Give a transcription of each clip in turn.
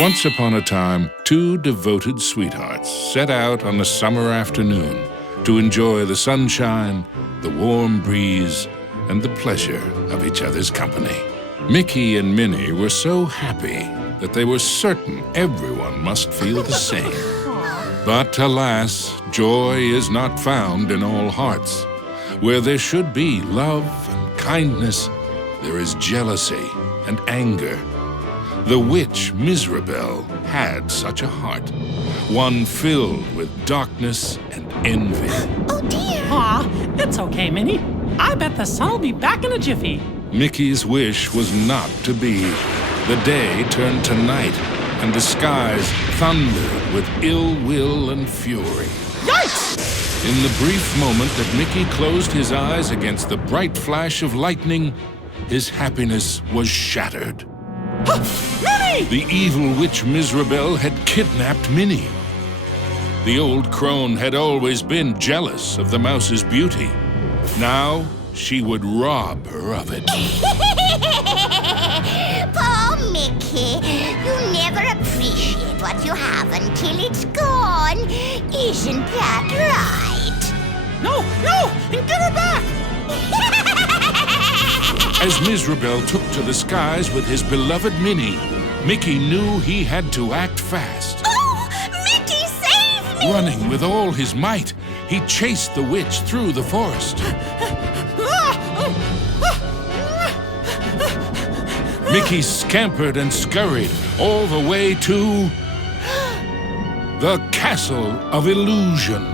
Once upon a time, two devoted sweethearts set out on a summer afternoon to enjoy the sunshine, the warm breeze, and the pleasure of each other's company. Mickey and Minnie were so happy that they were certain everyone must feel the same. But alas, joy is not found in all hearts. Where there should be love and kindness, there is jealousy and anger. The witch Mizrabel had such a heart, one filled with darkness and envy. Oh dear! Aw, it's okay, Minnie. I bet the sun will be back in a jiffy. Mickey's wish was not to be. The day turned to night, and the skies thundered with ill will and fury. Yikes! In the brief moment that Mickey closed his eyes against the bright flash of lightning, his happiness was shattered. Minnie! The evil witch Mizrabel had kidnapped Minnie. The old crone had always been jealous of the mouse's beauty. Now she would rob her of it. Poor Mickey, you never appreciate what you have until it's gone. Isn't that right? No! Give her back! As Mizrabel took to the skies with his beloved Minnie, Mickey knew he had to act fast. Oh! Mickey, save me! Running with all his might, he chased the witch through the forest. Mickey scampered and scurried all the way to the Castle of Illusion.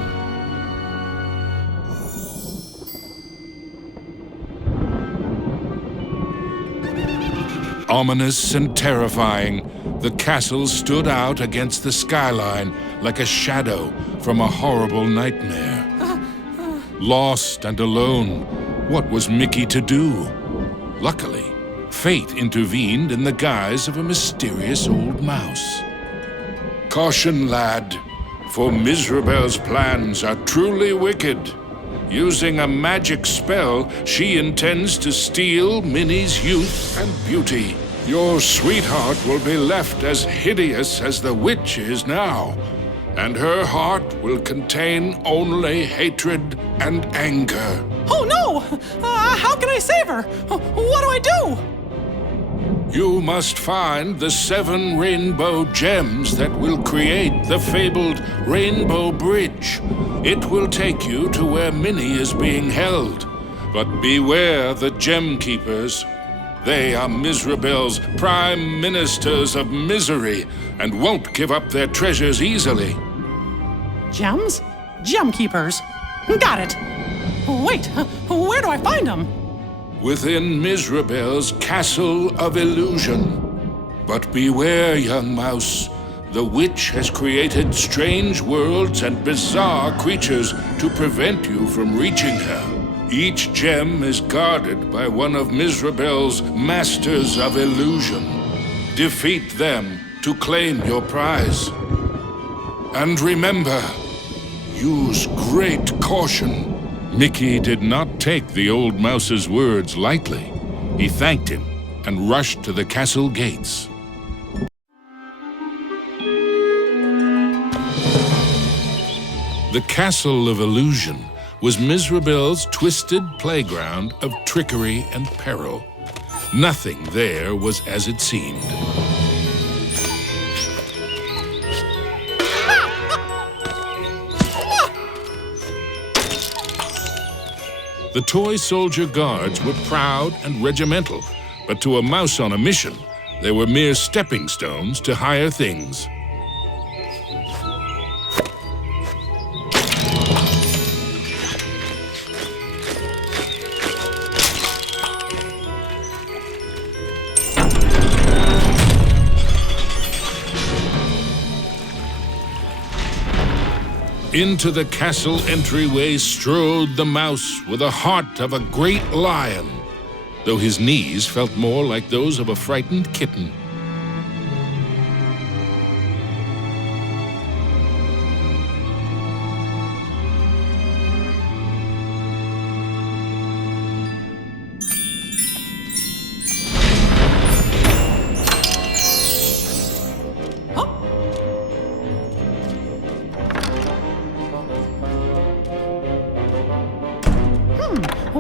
Ominous and terrifying, the castle stood out against the skyline like a shadow from a horrible nightmare. Lost and alone, what was Mickey to do? Luckily, fate intervened in the guise of a mysterious old mouse. Caution, lad, for Mizrabel's plans are truly wicked. Using a magic spell, she intends to steal Minnie's youth and beauty. Your sweetheart will be left as hideous as the witch is now, and her heart will contain only hatred and anger. Oh no! How can I save her? What do I do? You must find the 7 rainbow gems that will create the fabled Rainbow Bridge. It will take you to where Minnie is being held. But beware the gem keepers. They are Mizrabel's prime ministers of misery and won't give up their treasures easily. Gems? Gem keepers. Got it. Wait, where do I find them? Within Mizrabel's Castle of Illusion. But beware, young mouse. The witch has created strange worlds and bizarre creatures to prevent you from reaching her. Each gem is guarded by one of Mizrabel's masters of illusion. Defeat them to claim your prize. And remember, use great caution. Mickey did not take the old mouse's words lightly. He thanked him and rushed to the castle gates. The Castle of Illusion was Mizrabel's twisted playground of trickery and peril. Nothing there was as it seemed. The toy soldier guards were proud and regimental, but to a mouse on a mission, they were mere stepping stones to higher things. Into the castle entryway strode the mouse with the heart of a great lion, though his knees felt more like those of a frightened kitten.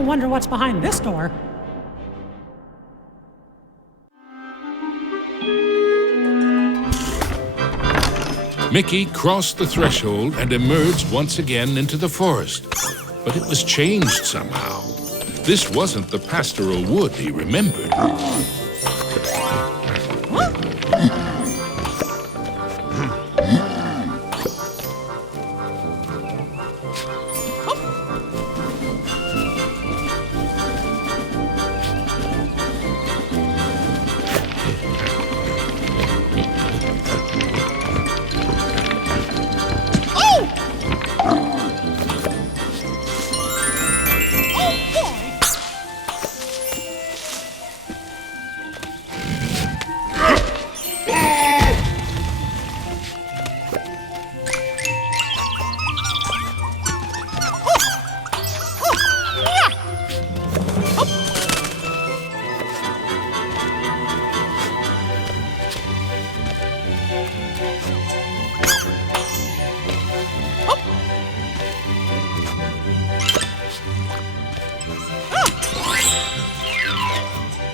Wonder what's behind this door. Mickey crossed the threshold and emerged once again into the forest. But it was changed somehow. This wasn't the pastoral wood he remembered.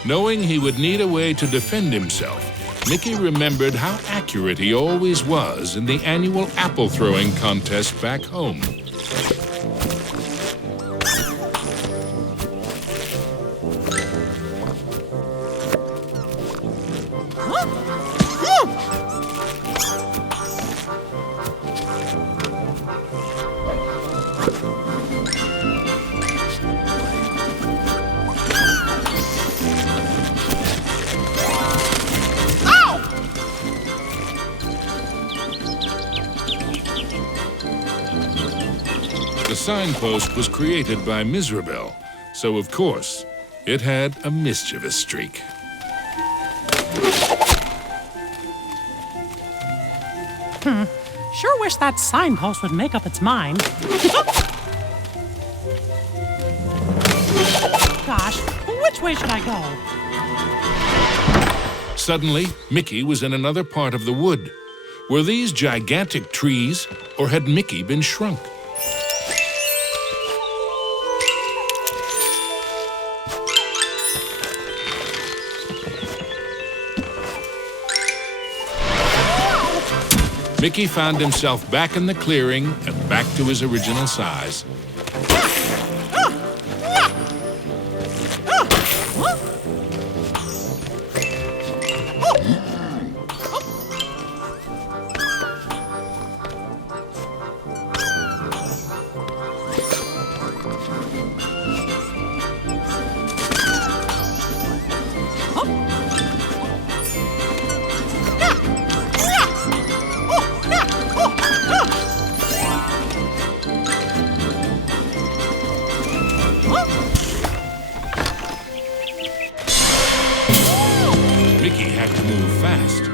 Knowing he would need a way to defend himself, Mickey remembered how accurate he always was in the annual apple-throwing contest back home. The signpost was created by Mizrabel, so of course, it had a mischievous streak. Sure wish that signpost would make up its mind. Gosh, which way should I go? Suddenly, Mickey was in another part of the wood. Were these gigantic trees, or had Mickey been shrunk? Mickey found himself back in the clearing and back to his original size. Mickey had to move fast.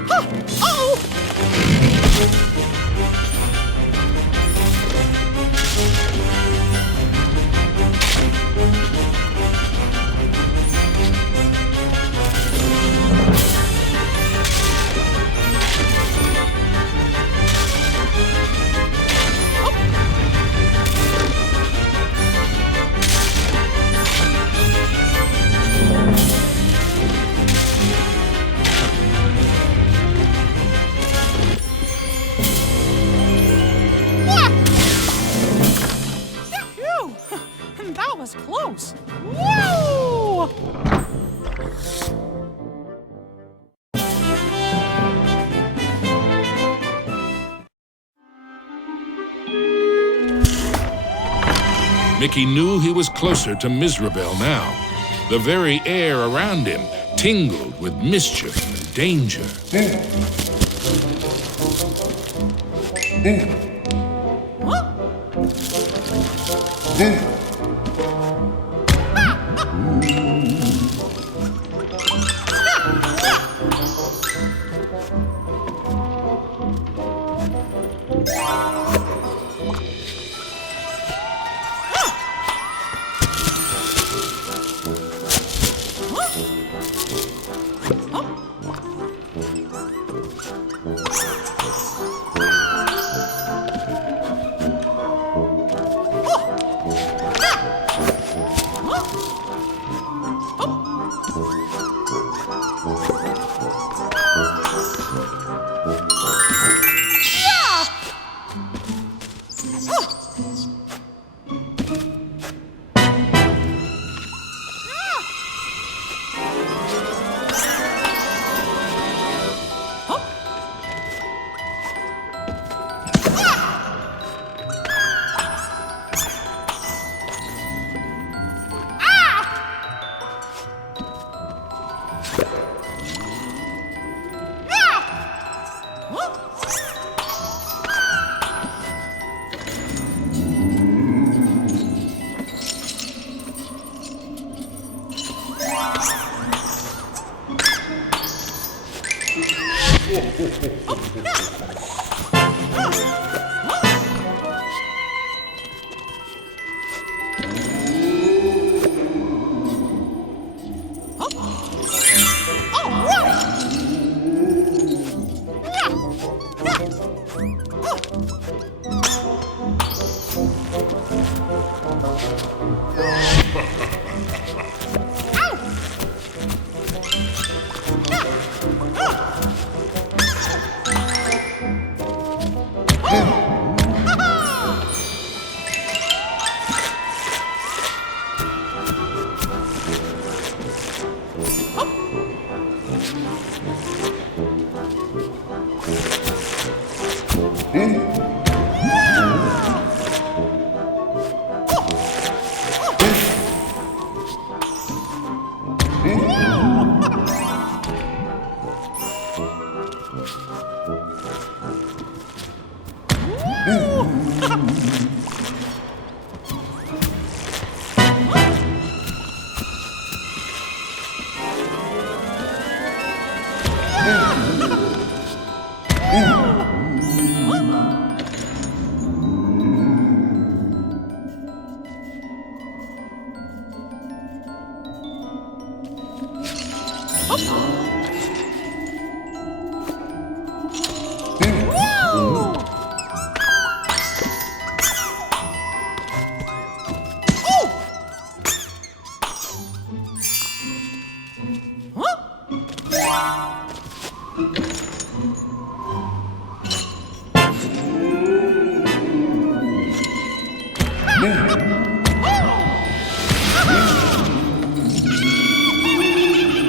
That was close. Whoa! Mickey knew he was closer to Mizrabel now. The very air around him tingled with mischief and danger.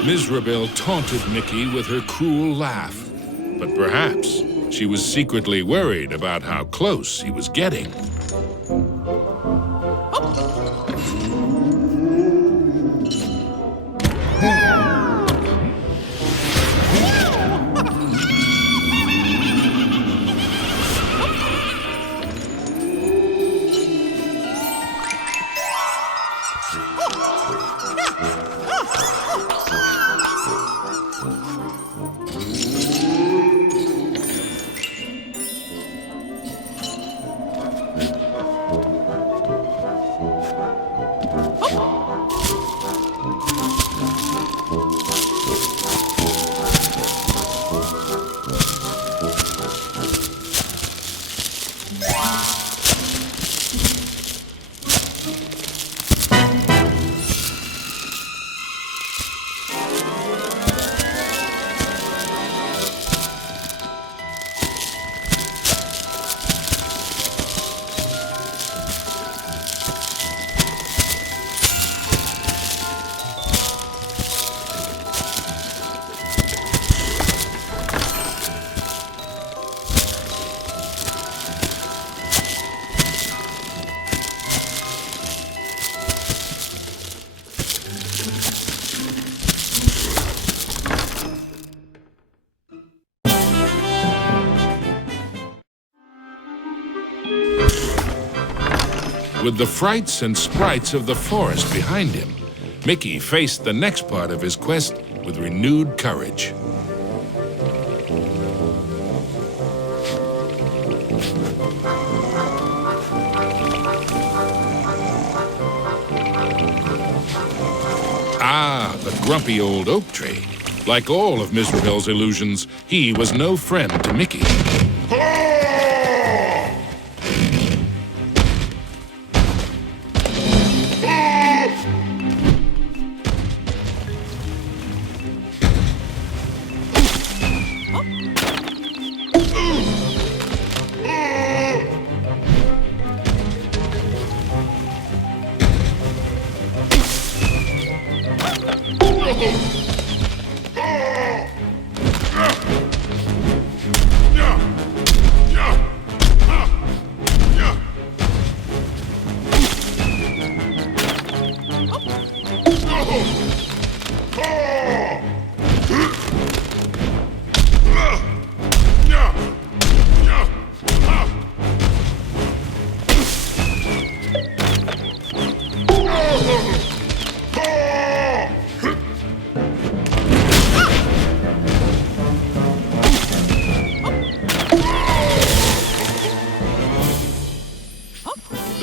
Mizrabel taunted Mickey with her cruel laugh, but perhaps she was secretly worried about how close he was getting. With the frights and sprites of the forest behind him, Mickey faced the next part of his quest with renewed courage. Ah, the grumpy old oak tree. Like all of Mizrabel's illusions, he was no friend to Mickey.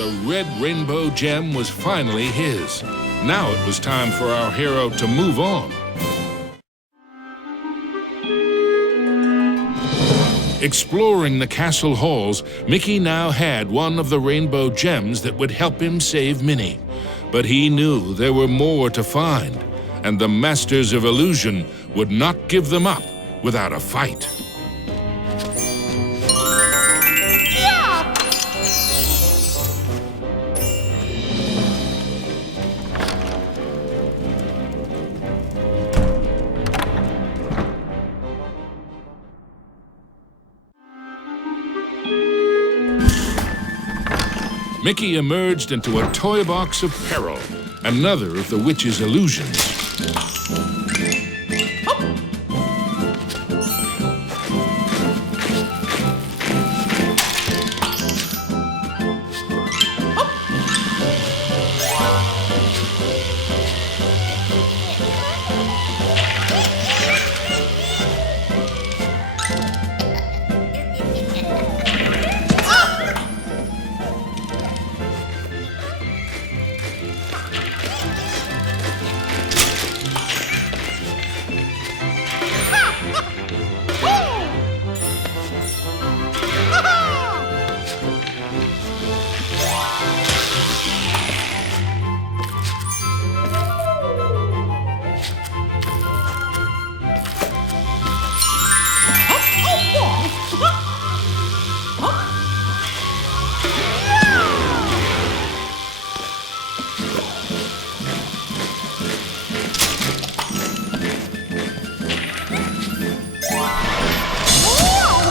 the red rainbow gem was finally his. Now it was time for our hero to move on. Exploring the castle halls, Mickey now had one of the rainbow gems that would help him save Minnie. But he knew there were more to find, and the Masters of Illusion would not give them up without a fight. Mickey emerged into a toy box of peril, another of the witch's illusions.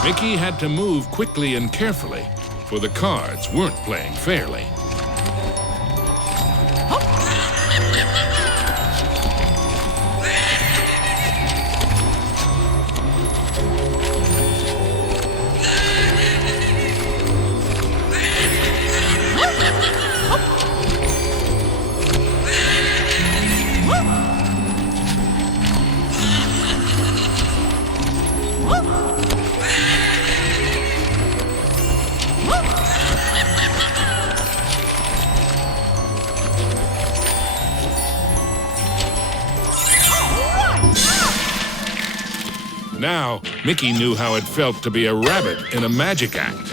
Mickey had to move quickly and carefully, for the cards weren't playing fairly. Now, Mickey knew how it felt to be a rabbit in a magic act.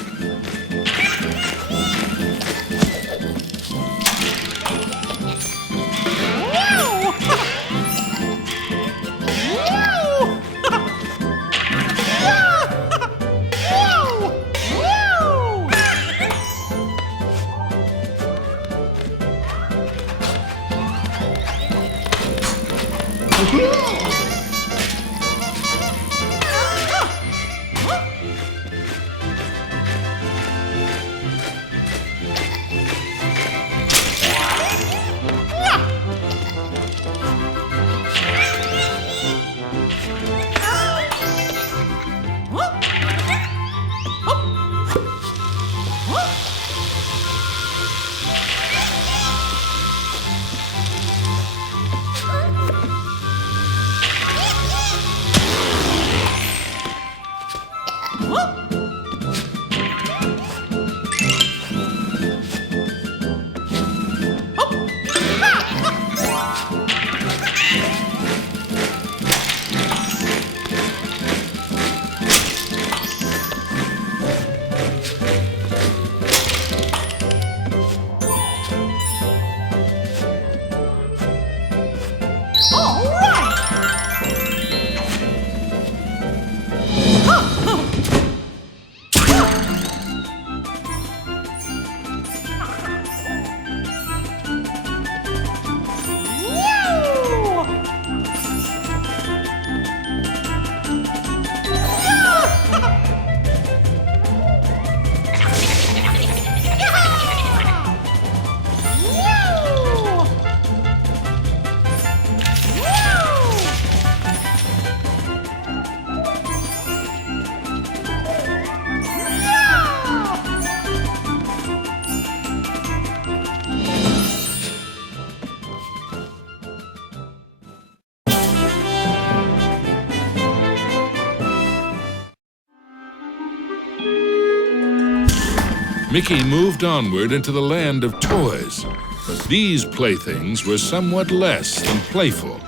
Mickey moved onward into the land of toys, but these playthings were somewhat less than playful.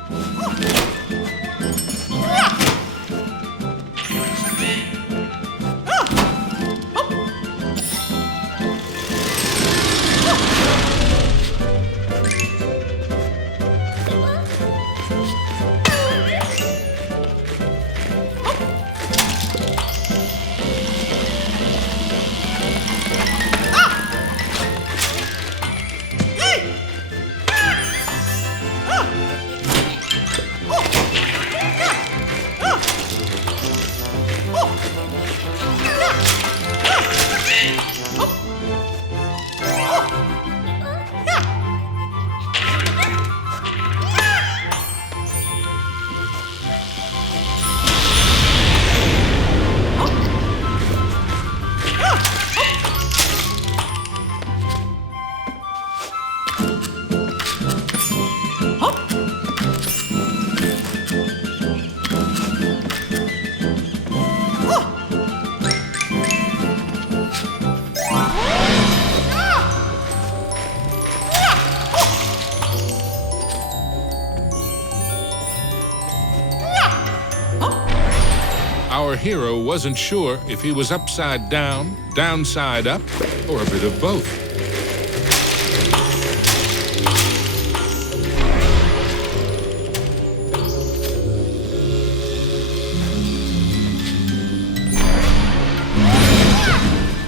Our hero wasn't sure if he was upside down, downside up, or a bit of both.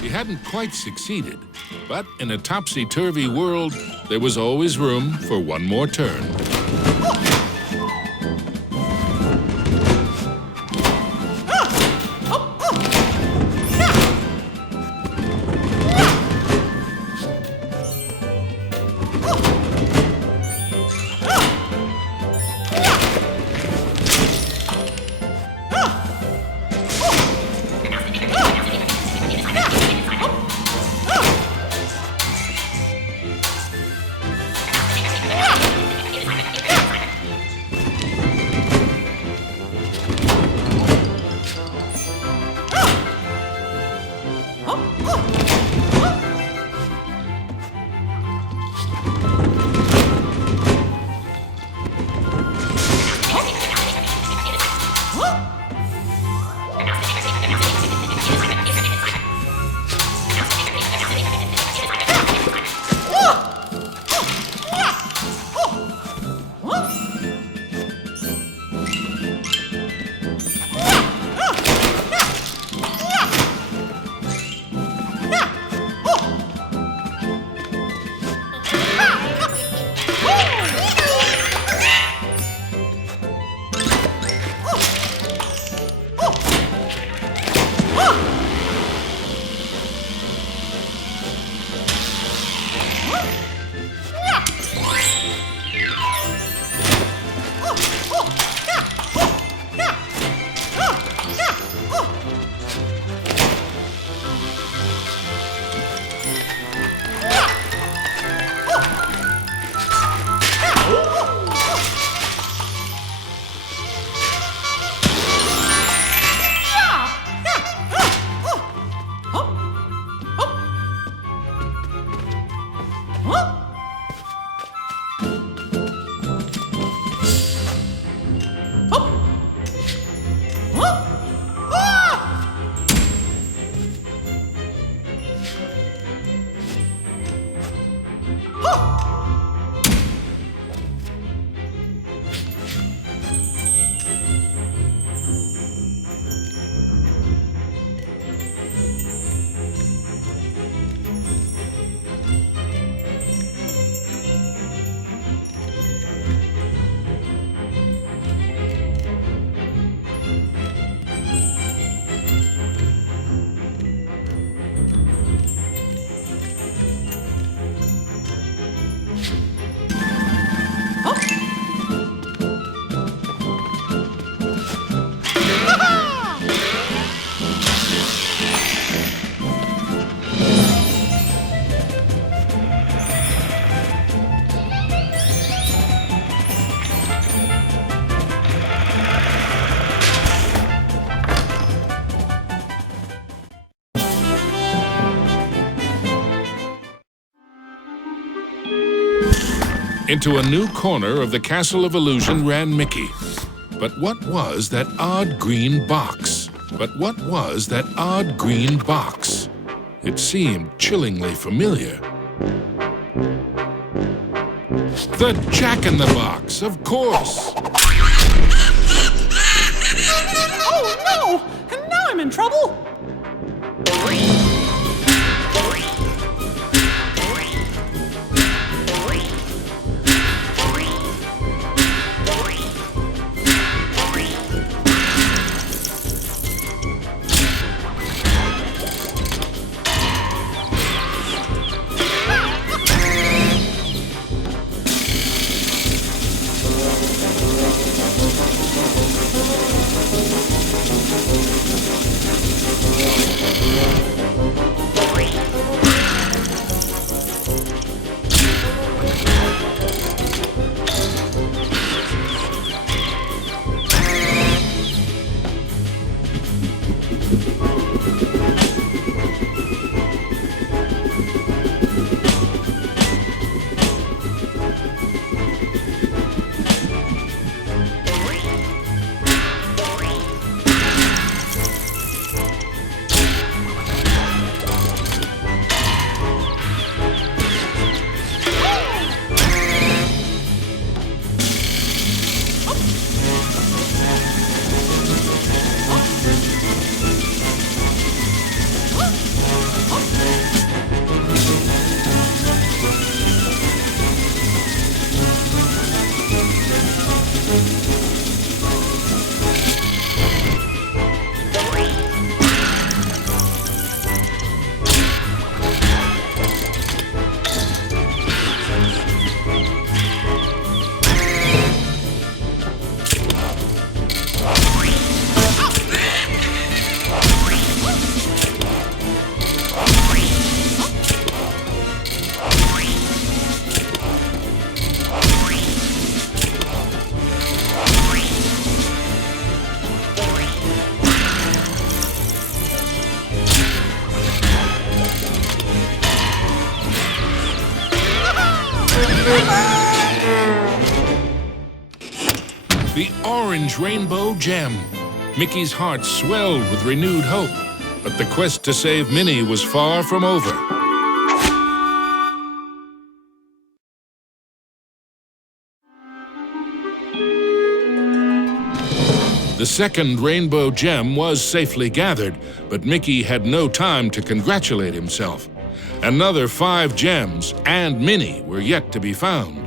He hadn't quite succeeded, but in a topsy-turvy world, there was always room for one more turn. Into a new corner of the Castle of Illusion ran Mickey. But what was that odd green box? It seemed chillingly familiar. The Jack-in-the-Box, of course! Oh no! And now I'm in trouble! The orange rainbow gem. Mickey's heart swelled with renewed hope, but the quest to save Minnie was far from over. The second rainbow gem was safely gathered, but Mickey had no time to congratulate himself. Another 5 gems and Minnie were yet to be found.